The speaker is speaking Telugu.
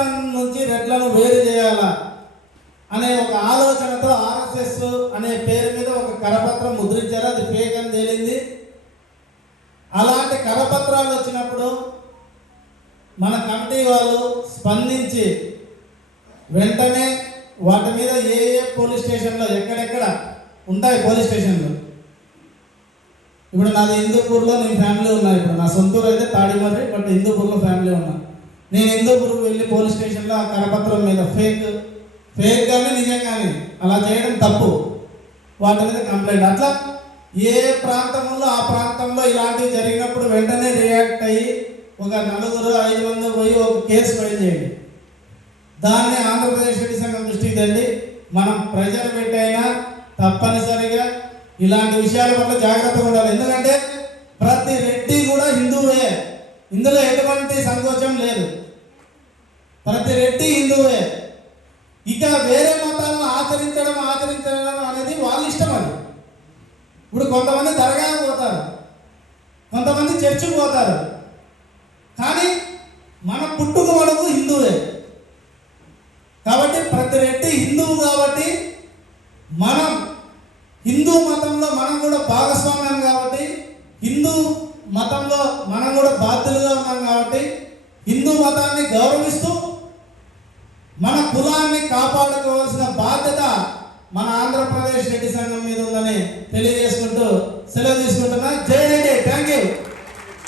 హిందుస్థాన్ నుంచి రెడ్లను వేరు చేయాలా అనే ఒక ఆలోచనతో ఆర్ఎస్ఎస్ అనే పేరు మీద ఒక కరపత్రం ముద్రించారు. అది ఫేక్ అని తేలింది. అలాంటి కరపత్రాలు వచ్చినప్పుడు మన కమిటీ వాళ్ళు స్పందించి వెంటనే వాటి మీద ఏ పోలీస్ స్టేషన్లో ఎక్కడెక్కడ ఉంటాయి పోలీస్ స్టేషన్లు. ఇప్పుడు నాది హిందూపూర్లో నేను ఫ్యామిలీ ఉన్నా. ఇప్పుడు నా సొంతూరు అయితే తాడిమర్రి, బట్ హిందూపూర్లో ఫ్యామిలీ ఉన్నా. నేను హిందూపూర్కి వెళ్ళి పోలీస్ స్టేషన్లో ఆ కరపత్రం మీద ఫేక్ కానీ నిజంగానే అలా చేయడం తప్పు. వాటి మీద కంప్లైంట్. అట్లా ఏ ప్రాంతంలో ఆ ప్రాంతంలో ఇలాంటివి జరిగినప్పుడు వెంటనే రియాక్ట్ అయ్యి ఒక 4-5 మంది పోయి ఒక కేసు ఫైల్ చేయండి. దాన్ని ఆంధ్రప్రదేశ్ రెడ్డి సంఘం దృష్టికి తెండి మనం ప్రెజర్ పెట్టైనా తప్పనిసరిగా ఇలాంటి విషయాల పట్ల జాగ్రత్తగా ఉండాలి. ఎందుకంటే ప్రతి రెడ్డి కూడా హిందువే, ఇందులో ఎటువంటి సంకోచం లేదు. ప్రతి రెడ్డి హిందువే. ఇక వేరే మతాలను ఆచరించడం అనేది వాళ్ళ ఇష్టం. అది ఇప్పుడు కొంతమంది దర్గాకు పోతారు, కొంతమంది చర్చికి పోతారు, కానీ మన పుట్టుక వరకు హిందువే. కాబట్టి ప్రతి రెడ్డి హిందువు. కాబట్టి మనం హిందూ మతంలో మనం కూడా భాగస్వామ్యం, కాబట్టి హిందూ మతంలో మనం కూడా బాధ్యులుగా ఉన్నాం. కాబట్టి హిందూ మతాన్ని గౌరవిస్తూ మన కులాన్ని కాపాడుకోవాల్సిన బాధ్యత మన ఆంధ్రప్రదేశ్ రెడ్డి సంఘం మీద ఉందని తెలియజేసుకుంటూ సెలవు తీసుకుంటున్నా. జై రెడ్డి. Thank you.